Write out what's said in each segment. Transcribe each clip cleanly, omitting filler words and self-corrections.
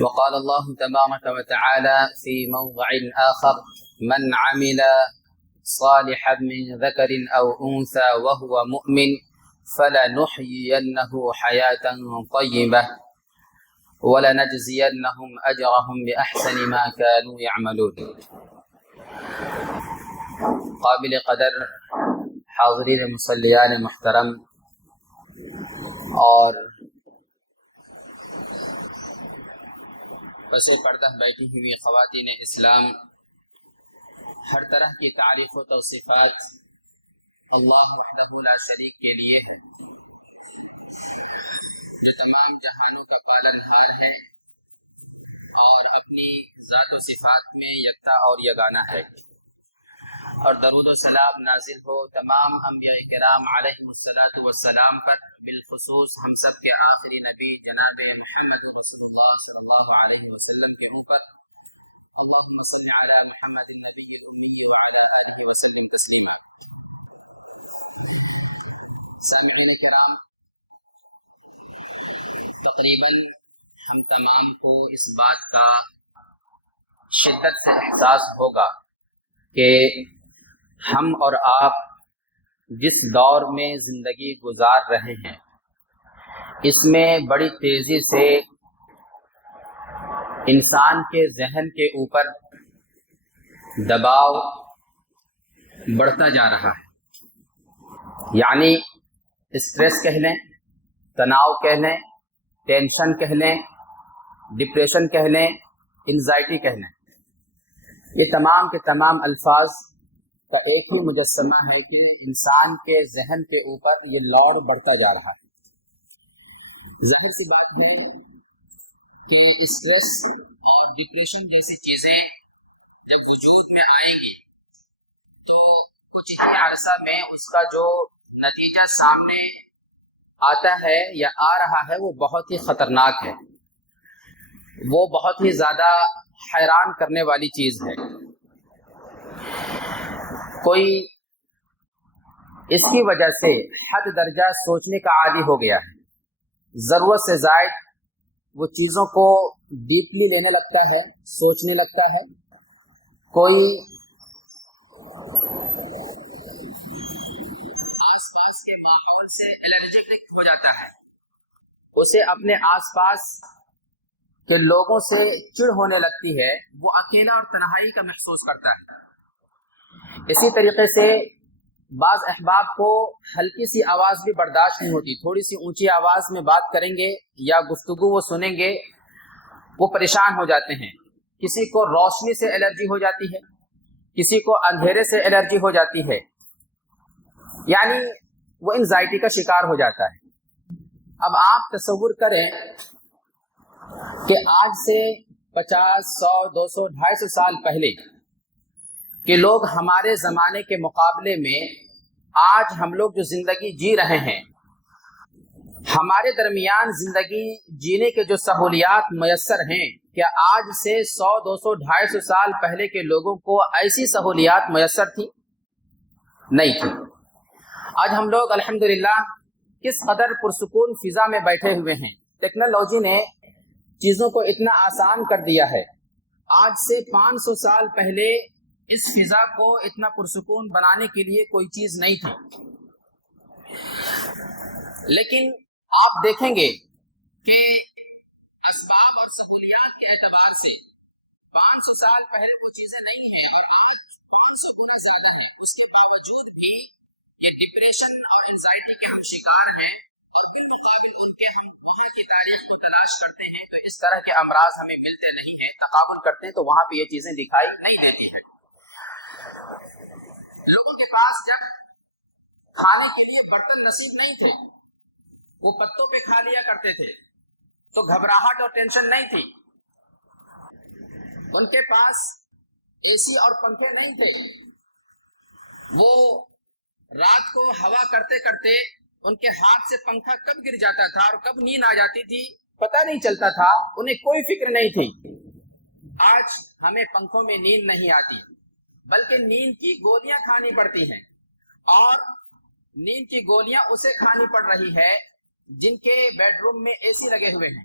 وقال الله تبارك وتعالى في موضع آخر: من عمل صالحا من ذكر أو أنثى وهو مؤمن فلنحيينه حياة طيبة ولنجزينهم أجرهم بأحسن ما كانوا يعملون. قابل قدر حاضرین مصلیان محترم اور پس پردہ بیٹھی ہوئی خواتین اسلام، ہر طرح کی تعریف و توصیفات اللہ وحدہ لا شریک کے لیے ہے، جو تمام جہانوں کا پالنہار ہے اور اپنی ذات و صفات میں یکتا اور یگانہ ہے، اور درود و سلام نازل ہو تمام انبیاء کرام علیہم السلام پر، بالخصوص ہم سب کے آخری نبی جناب محمد رسول اللہ صلی اللہ علیہ وسلم کے اوپر۔ اللہم صلی علی محمد النبی الامی وعلی آلہ وسلم تسلیما۔ سامعین کرام، تقریباً ہم تمام کو اس بات کا شدت سے احساس ہوگا کہ ہم اور آپ جس دور میں زندگی گزار رہے ہیں، اس میں بڑی تیزی سے انسان کے ذہن کے اوپر دباؤ بڑھتا جا رہا ہے، یعنی اسٹریس کہہ لیں، تناؤ کہہ لیں، ٹینشن کہہ لیں، ڈپریشن کہہ لیں، انزائٹی کہہ لیں، یہ تمام کے تمام الفاظ کا ایک ہی مجسمہ ہے کہ انسان کے ذہن کے اوپر یہ لوڈ بڑھتا جا رہا ہے۔ ظاہر سی بات ہے کہ اسٹریس اور ڈپریشن جیسی چیزیں جب وجود میں آئیں گی تو کچھ ہی عرصہ میں اس کا جو نتیجہ سامنے آتا ہے یا آ رہا ہے وہ بہت ہی خطرناک ہے، وہ بہت ہی زیادہ حیران کرنے والی چیز ہے۔ کوئی اس کی وجہ سے حد درجہ سوچنے کا عادی ہو گیا ہے، ضرورت سے زائد وہ چیزوں کو ڈیپلی لینے لگتا ہے، سوچنے لگتا ہے۔ کوئی آس پاس کے ماحول سے الرجک ہو جاتا ہے، اسے اپنے آس پاس کہ لوگوں سے چڑ ہونے لگتی ہے، وہ اکیلا اور تنہائی کا محسوس کرتا ہے۔ اسی طریقے سے بعض احباب کو ہلکی سی آواز بھی برداشت نہیں ہوتی، تھوڑی سی اونچی آواز میں بات کریں گے یا گفتگو وہ سنیں گے وہ پریشان ہو جاتے ہیں۔ کسی کو روشنی سے الرجی ہو جاتی ہے، کسی کو اندھیرے سے الرجی ہو جاتی ہے، یعنی وہ انزائٹی کا شکار ہو جاتا ہے۔ اب آپ تصور کریں کہ آج سے 50، 100، 200، 250 سال پہلے کہ لوگ ہمارے زمانے کے مقابلے میں آج ہم لوگ جو زندگی جی رہے ہیں، ہمارے درمیان زندگی جینے کے جو سہولیات میسر ہیں، کیا آج سے 100، 200، 250 سال پہلے کے لوگوں کو ایسی سہولیات میسر تھی؟ نہیں تھی۔ آج ہم لوگ الحمدللہ کس قدر پرسکون فضا میں بیٹھے ہوئے ہیں۔ ٹیکنالوجی نے چیزوں کو اتنا آسان کر دیا ہے۔ آج سے 500 سال پہلے اس فضا کو اتنا پرسکون بنانے کے لیے کوئی چیز نہیں تھی، لیکن آپ دیکھیں گے کہ اسباب اور سہولیات کے اعتبار سے 500 سال پہلے وہ چیزیں نہیں ہیں، اس کے باوجود بھی یہ ڈپریشن اور انزائٹی کے ہم شکار ہیں۔ کی تاریخ میں تلاش کرتے ہیں تو اس طرح کے امراض ہمیں ملتے نہیں ہیں، تقابل کرتے ہیں تو وہاں پہ یہ چیزیں دکھائی نہیں دیتی ہیں۔ لوگوں کے پاس جب کھانے کے لیے برتن نصیب نہیں تھے، وہ پتوں پہ کھا لیا کرتے تھے، تو گھبراہٹ اور ٹینشن نہیں تھی۔ ان کے پاس اے سی اور پنکھے نہیں تھے، وہ رات کو ہوا کرتے کرتے ان کے ہاتھ سے پنکھا کب گر جاتا تھا اور کب نیند آ جاتی تھی پتہ نہیں چلتا تھا، انہیں کوئی فکر نہیں تھی۔ آج ہمیں پنکھوں میں نیند نہیں آتی، بلکہ نیند کی گولیاں کھانی پڑتی ہیں، اور نیند کی گولیاں اسے کھانی پڑ رہی ہے جن کے بیڈ روم میں اے سی لگے ہوئے ہیں۔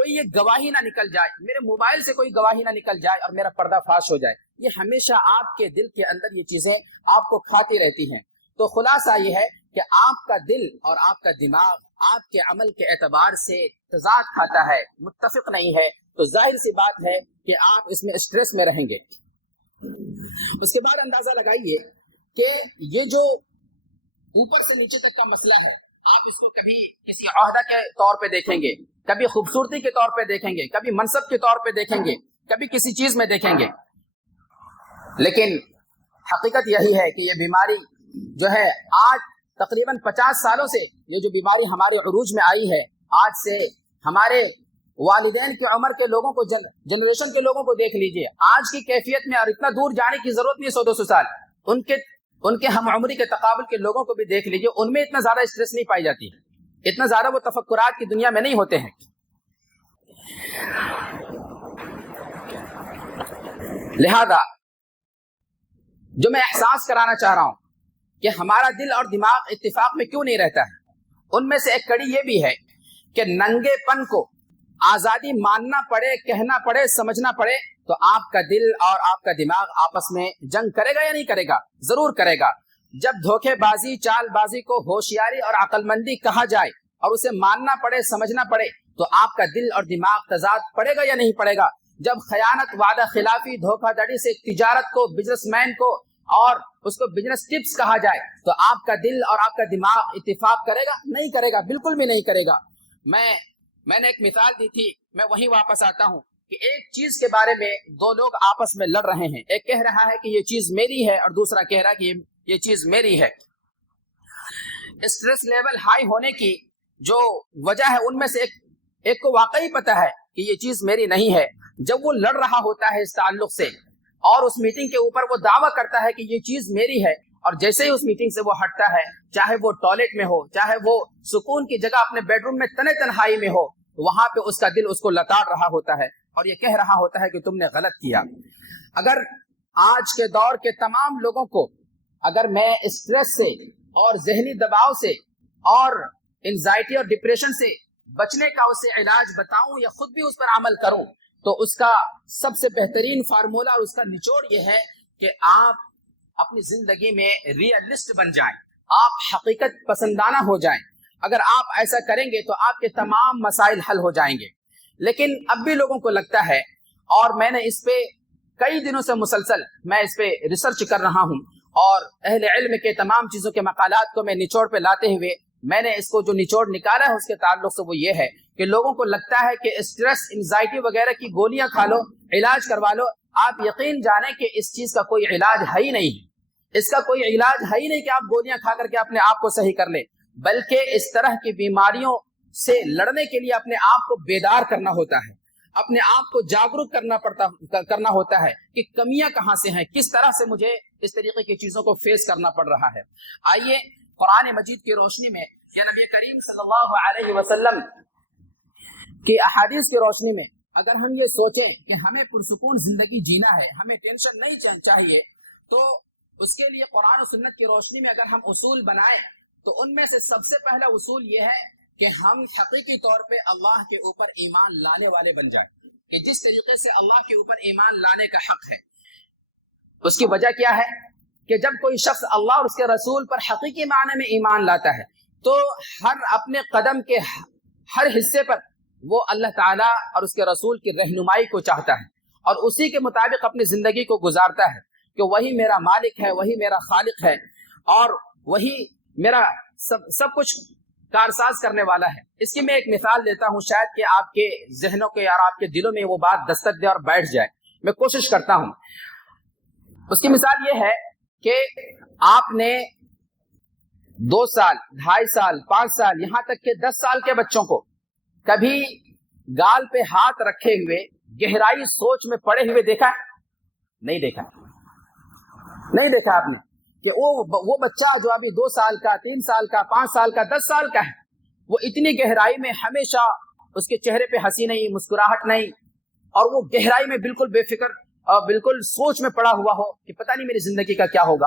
کوئی یہ گواہی نہ نکل جائے، میرے موبائل سے کوئی گواہی نہ نکل جائے اور میرا پردہ فاش ہو جائے۔ یہ ہمیشہ آپ کے دل کے اندر یہ چیزیں آپ کو کھاتی رہتی ہیں۔ تو خلاصہ یہ ہے کہ آپ کا دل اور آپ کا دماغ آپ کے عمل کے اعتبار سے تضاد کھاتا ہے، متفق نہیں ہے، تو ظاہر سی بات ہے کہ آپ اس میں اسٹریس میں رہیں گے۔ اس کے بعد اندازہ لگائیے کہ یہ جو اوپر سے نیچے تک کا مسئلہ ہے، آپ اس کو کبھی کسی عہدہ کے طور پہ دیکھیں گے، کبھی خوبصورتی کے طور پہ دیکھیں گے، کبھی منصب کے طور پہ دیکھیں گے، کبھی کسی چیز میں دیکھیں گے، لیکن حقیقت یہی ہے کہ یہ بیماری جو ہے آج تقریباً 50 سالوں سے یہ جو بیماری ہمارے عروج میں آئی ہے، آج سے ہمارے والدین کی عمر کے لوگوں کو، جنریشن کے لوگوں کو دیکھ لیجئے، آج کی کیفیت میں، اور اتنا دور جانے کی ضرورت نہیں 100-200 سال، ان کے ہم عمری کے تقابل کے لوگوں کو بھی دیکھ لیجئے، ان میں اتنا زیادہ اسٹریس نہیں پائی جاتی، اتنا زیادہ وہ تفکرات کی دنیا میں نہیں ہوتے ہیں۔ لہذا جو میں احساس کرانا چاہ رہا ہوں کہ ہمارا دل اور دماغ اتفاق میں کیوں نہیں رہتا ہے، ان میں سے ایک کڑی یہ بھی ہے کہ ننگے پن کو آزادی ماننا پڑے، کہنا پڑے، سمجھنا پڑے، تو آپ کا دل اور آپ کا دماغ آپس میں جنگ کرے گا یا نہیں کرے گا؟ ضرور کرے گا۔ جب دھوکے بازی، چال بازی کو ہوشیاری اور عقل مندی کہا جائے اور اسے ماننا پڑے، سمجھنا پڑے، تو آپ کا دل اور دماغ تضاد پڑے گا یا نہیں پڑے گا؟ جب خیانت، وعدہ خلافی، دھوکہ دڑی سے تجارت کو، بزنس مین کو اور اس کو بزنس ٹپس کہا جائے، تو آپ کا دل اور آپ کا دماغ اتفاق کرے گا؟ نہیں کرے گا، بالکل بھی نہیں کرے گا۔ میں نے ایک مثال دی تھی، میں وہیں واپس آتا ہوں کہ ایک چیز کے بارے میں دو لوگ آپس میں لڑ رہے ہیں، ایک کہہ رہا ہے کہ یہ چیز میری ہے اور دوسرا کہہ رہا ہے کہ یہ چیز میری ہے۔ اسٹریس لیول ہائی ہونے کی جو وجہ ہے، ان میں سے ایک کو واقعی پتا ہے کہ یہ چیز میری نہیں ہے، جب وہ لڑ رہا ہوتا ہے اس تعلق سے اور اس میٹنگ کے اوپر وہ دعویٰ کرتا ہے کہ یہ چیز میری ہے، اور جیسے ہی اس میٹنگ سے وہ ہٹتا ہے، چاہے وہ ٹوائلٹ میں ہو، چاہے وہ سکون کی جگہ اپنے بیڈ روم میں تنہائی میں ہو، وہاں پہ اس کا دل اس کو لتاڑ رہا ہوتا ہے اور یہ کہہ رہا ہوتا ہے کہ تم نے غلط کیا۔ اگر آج کے دور کے تمام لوگوں کو اگر میں اسٹریس سے اور ذہنی دباؤ سے اور انزائٹی اور ڈپریشن سے بچنے کا اسے علاج بتاؤں یا خود بھی اس پر عمل کروں، تو اس کا سب سے بہترین فارمولا اور اس کا نچوڑ یہ ہے کہ آپ اپنی زندگی میں ریئلسٹ بن جائیں، آپ حقیقت پسندانہ ہو جائیں۔ اگر آپ ایسا کریں گے تو آپ کے تمام مسائل حل ہو جائیں گے۔ لیکن اب بھی لوگوں کو لگتا ہے، اور میں نے اس پہ کئی دنوں سے مسلسل میں اس پہ ریسرچ کر رہا ہوں، اور اہل علم کے تمام چیزوں کے مقالات کو میں نچوڑ پہ لاتے ہوئے میں نے اس کو جو نچوڑ نکالا ہے اس کے تعلق سے وہ یہ ہے کہ لوگوں کو لگتا ہے کہ اسٹریس، انزائٹی وغیرہ کی گولیاں کھا لو، علاج کروا لو۔ آپ یقین جانیں کہ اس چیز کا کوئی علاج ہے ہی نہیں، اس کا کوئی علاج ہے ہی نہیں کہ آپ گولیاں کھا کر کے اپنے آپ کو صحیح کر لیں، بلکہ اس طرح کی بیماریوں سے لڑنے کے لیے اپنے آپ کو بیدار کرنا ہوتا ہے، اپنے آپ کو جاگرک کرنا ہوتا ہے کہ کمیاں کہاں سے ہیں، کس طرح سے مجھے اس طریقے کی چیزوں کو فیس کرنا پڑ رہا ہے۔ آئیے قرآن مجید کی روشنی میں یا نبی کریم صلی اللہ علیہ وسلم کی احادیث کی روشنی میں اگر ہم یہ سوچیں کہ ہمیں پرسکون زندگی جینا ہے، ہمیں ٹینشن نہیں چاہیے، تو اس کے لیے قرآن و سنت کی روشنی میں اگر ہم اصول بنائیں تو ان میں سے سب سے پہلا اصول یہ ہے کہ ہم حقیقی طور پہ اللہ کے اوپر ایمان لانے والے بن جائیں، کہ جس طریقے سے اللہ کے اوپر ایمان لانے کا حق ہے۔ اس کی وجہ کیا ہے کہ جب کوئی شخص اللہ اور اس کے رسول پر حقیقی معنی میں ایمان لاتا ہے تو اپنے قدم کے ہر حصے پر وہ اللہ تعالیٰ اور اس کے رسول کی رہنمائی کو چاہتا ہے اور اسی کے مطابق اپنی زندگی کو گزارتا ہے کہ وہی میرا مالک ہے، وہی میرا خالق ہے اور وہی میرا سب کچھ کارساز کرنے والا ہے۔ اس کی میں ایک مثال دیتا ہوں، شاید کہ آپ کے ذہنوں کے اور آپ کے دلوں میں وہ بات دستک دے اور بیٹھ جائے، میں کوشش کرتا ہوں۔ اس کی مثال یہ ہے کہ آپ نے 2 سال، 2.5 سال، 5 سال، یہاں تک کہ 10 سال کے بچوں کو کبھی گال پہ ہاتھ رکھے ہوئے گہرائی سوچ میں پڑے ہوئے دیکھا ہے؟ نہیں دیکھا، نہیں دیکھا آپ نے کہ وہ بچہ جو ابھی 2 سال کا، 3 سال کا، 5 سال کا، 10 سال کا ہے، وہ اتنی گہرائی میں ہمیشہ اس کے چہرے پہ ہنسی نہیں، مسکراہٹ نہیں، اور وہ گہرائی میں بالکل بے فکر اور بالکل سوچ میں پڑا ہوا ہو کہ پتہ نہیں میری زندگی کا کیا ہوگا۔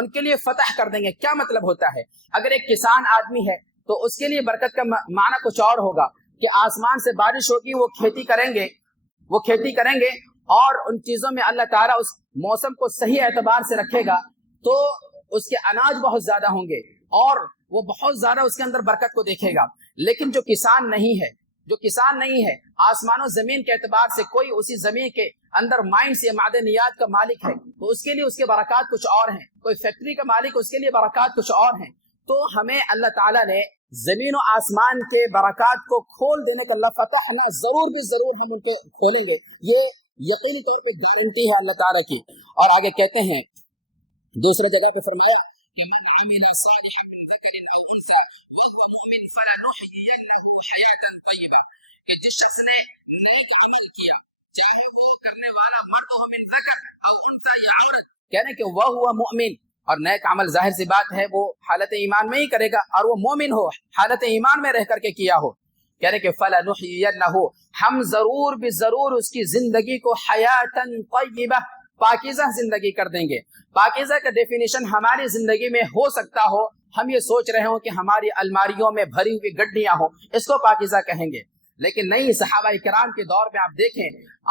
ان کے لیے فتح کر دیں گے۔ کیا مطلب ہوتا ہے؟ اگر ایک کسان آدمی ہے تو اس کے لیے برکت کا معنی کچھ اور ہوگا کہ آسمان سے بارش ہوگی، وہ کھیتی کریں گے اور ان چیزوں میں اللہ تعالیٰ اس موسم کو صحیح اعتبار سے رکھے گا تو اس کے اناج بہت زیادہ ہوں گے اور وہ بہت زیادہ اس کے اندر برکت کو دیکھے گا۔ لیکن جو کسان نہیں ہے آسمان و زمین کے اعتبار سے کوئی اسی زمین کے اندر مائنس یا معدنیات کا مالک ہے تو اس کے لیے اس کے برکات کچھ اور ہیں، کوئی فیکٹری کا مالک اس کے لیے برکات کچھ اور ہیں۔ تو ہمیں اللہ تعالیٰ نے زمین و آسمان کے برکات کو کھول دینے کا اللہ فتح ضرور ہم ان کو کھولیں گے، یہ یقینی طور پہ گارنٹی ہے اللہ تعالیٰ کی۔ اور آگے کہتے ہیں دوسرے جگہ پہ فرمایا کہ من عمل صالحا من ذکر او انثى وهو مؤمن فلنحيينه حياة طیبہ، کہ جس شخص نے نیک عمل کیا چاہے وہ کرنے والا مرد ہو من ذکر او انثى یا عورت، کہنے کہ وہ ہوا مؤمن، اور نیک عمل ظاہر سی بات ہے وہ حالت ایمان میں ہی کرے گا، اور وہ مومن ہو حالت ایمان میں رہ کر کے کیا ہو، کہنے کہ فَلَنُحْيِيَنَّهُ، ہم ضرور بضرور اس کی زندگی کو حیاتاً طیبہ، پاکیزہ زندگی کر دیں گے۔ پاکیزہ کا ڈیفینیشن ہماری زندگی میں ہو سکتا ہو، ہم یہ سوچ رہے ہوں کہ ہماری الماریوں میں بھری ہوئی گڈیاں ہوں، اس کو پاکیزہ کہیں گے، لیکن نہیں، صحابہ کرام کے دور میں آپ دیکھیں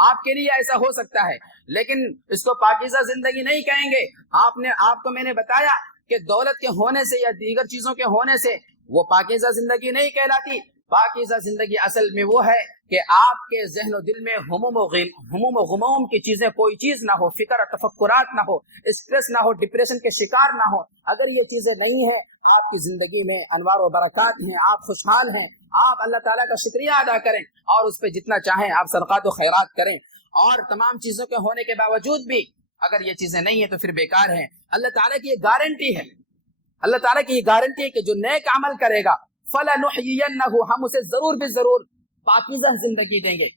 آپ کے لیے ایسا ہو سکتا ہے لیکن اس کو پاکیزہ زندگی نہیں کہیں گے۔ آپ کو میں نے بتایا کہ دولت کے ہونے سے یا دیگر چیزوں کے ہونے سے وہ پاکیزہ زندگی نہیں کہلاتی۔ پاکیزہ زندگی اصل میں وہ ہے کہ آپ کے ذہن و دل میں ہموم و غموم کی چیزیں کوئی چیز نہ ہو، فکر اور تفکرات نہ ہو، اسٹریس نہ ہو، ڈپریشن کے شکار نہ ہو۔ اگر یہ چیزیں نہیں ہیں آپ کی زندگی میں انوار و برکات ہیں، آپ خوشحال ہیں، آپ اللہ تعالیٰ کا شکریہ ادا کریں اور اس پہ جتنا چاہیں آپ صدقات و خیرات کریں، اور تمام چیزوں کے ہونے کے باوجود بھی اگر یہ چیزیں نہیں ہیں تو پھر بیکار ہیں۔ اللہ تعالیٰ کی یہ گارنٹی ہے، اللہ تعالیٰ کی یہ گارنٹی ہے کہ جو نیک عمل کرے گا فَلَنُحْيِيَنَّهُ، ہم اسے ضرور پاکیزہ زندگی دیں گے۔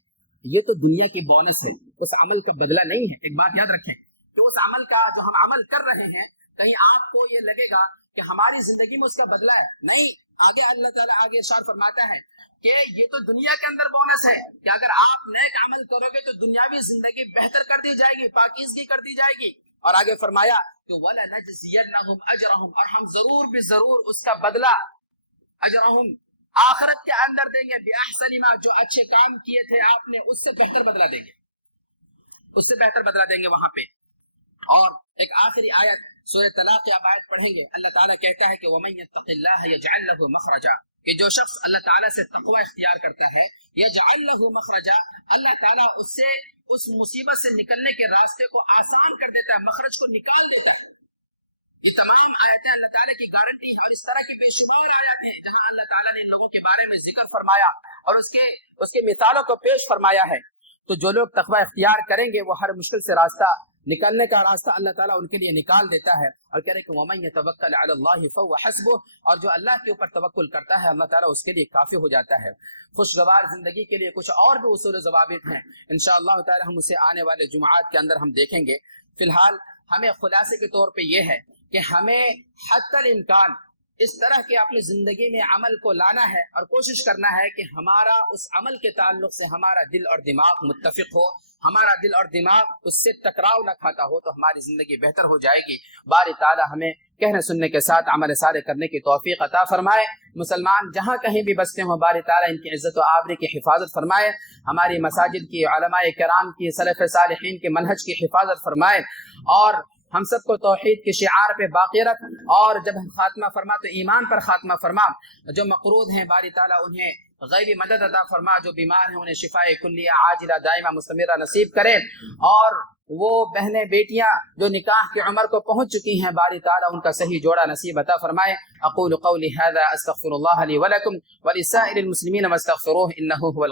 یہ تو دنیا کی بونس ہے، اس عمل کا بدلہ نہیں ہے۔ ایک بات یاد رکھیں کہ اس عمل کا جو ہم عمل کر رہے ہیں کہیں آپ کو یہ لگے گا کہ ہماری زندگی میں اس کا بدلہ ہے، نہیں۔ آگے اللہ تعالیٰ آگے ارشاد فرماتا ہے کہ یہ تو دنیا کے اندر بونس ہے کہ اگر آپ نیک عمل کرو گے تو دنیاوی زندگی بہتر کر دی جائے گی، پاکیزگی کر دی جائے گی۔ اور آگے فرمایا کہ وَلَنَجْزِيَنَّهُمْ أَجْرَهُمْ، اور ہم ضرور اس کا بدلہ اجرہم آخرت کے اندر دیں گے، بِأَحْسَنِ مَا، جو اچھے کام کیے تھے آپ نے اس سے بہتر بدلہ دیں گے، اس سے بہتر بدلہ دیں گے وہاں پہ۔ اور ایک آخری آیت سورہ طلاق کی آپ آیت پڑھیں گے، اللہ تعالیٰ کہتا ہے کہ وَمَن يَتَّقِ اللَّهَ يَجْعَلْ لَهُ مَخْرَجًا، کہ جو شخص اللہ تعالیٰ سے تقوی اختیار کرتا ہے، يَجْعَلْ لَهُ مَخْرَجًا، اللہ تعالیٰ اس سے اس مصیبت سے نکلنے کے راستے کو آسان کر دیتا ہے، مخرج کو نکال دیتا ہے۔ یہ تمام آیتیں اللہ تعالیٰ کی گارنٹی ہے، اور اس طرح کی بے شمار آیات ہیں جہاں اللہ تعالیٰ نے ان لوگوں کے بارے میں ذکر فرمایا اور اس کے مثالوں کو پیش فرمایا ہے۔ تو جو لوگ تقوی اختیار کریں گے وہ ہر مشکل سے راستہ نکلنے کا راستہ اللہ تعالیٰ ان کے لیے نکال دیتا ہے، اور کہہ رہے کہ وَمَن يَتَوَكَّلْ عَلَى اللَّهِ فَهُوَ حَسْبُهُ، اور جو اللہ کے اوپر توکل کرتا ہے اللہ تعالیٰ اس کے لیے کافی ہو جاتا ہے۔ خوشگوار زندگی کے لیے کچھ اور بھی اصول و ضوابط ہیں، انشاءاللہ تعالیٰ ہم اسے آنے والے جمعات کے اندر ہم دیکھیں گے۔ فی الحال ہمیں خلاصے کے طور پہ یہ ہے کہ ہمیں حتی الامکان اس طرح کے اپنی زندگی میں عمل کو لانا ہے اور کوشش کرنا ہے کہ ہمارا اس عمل کے تعلق سے ہمارا دل اور دماغ متفق ہو، ہمارا دل اور دماغ اس سے ٹکراؤ نہ کھاتا ہو، تو ہماری زندگی بہتر ہو جائے گی۔ باری تعالیٰ ہمیں کہنے سننے کے ساتھ عمل صالح کرنے کی توفیق عطا فرمائے۔ مسلمان جہاں کہیں بھی بستے ہوں باری تعالیٰ ان کی عزت و آبری کی حفاظت فرمائے، ہماری مساجد کی، علماء کرام کی، سلف صالحین کے منہج کی حفاظت فرمائے، اور ہم سب کو توحید کے شعار پہ باقی رکھ، اور جب ہم خاتمہ فرما تو ایمان پر خاتمہ فرما۔ جو مقروض ہیں باری تعالیٰ انہیں غیبی مدد عطا فرما، جو بیمار ہیں انہیں شفاء کلیہ عاجلہ دائمہ مستمرہ نصیب کرے، اور وہ بہنیں بیٹیاں جو نکاح کی عمر کو پہنچ چکی ہیں باری تعالیٰ ان کا صحیح جوڑا نصیب عطا فرمائے۔ اقول قولی ھذا استغفر اللہ لی ولکم ولسائر المسلمین واستغفروہ انہ هو الغفور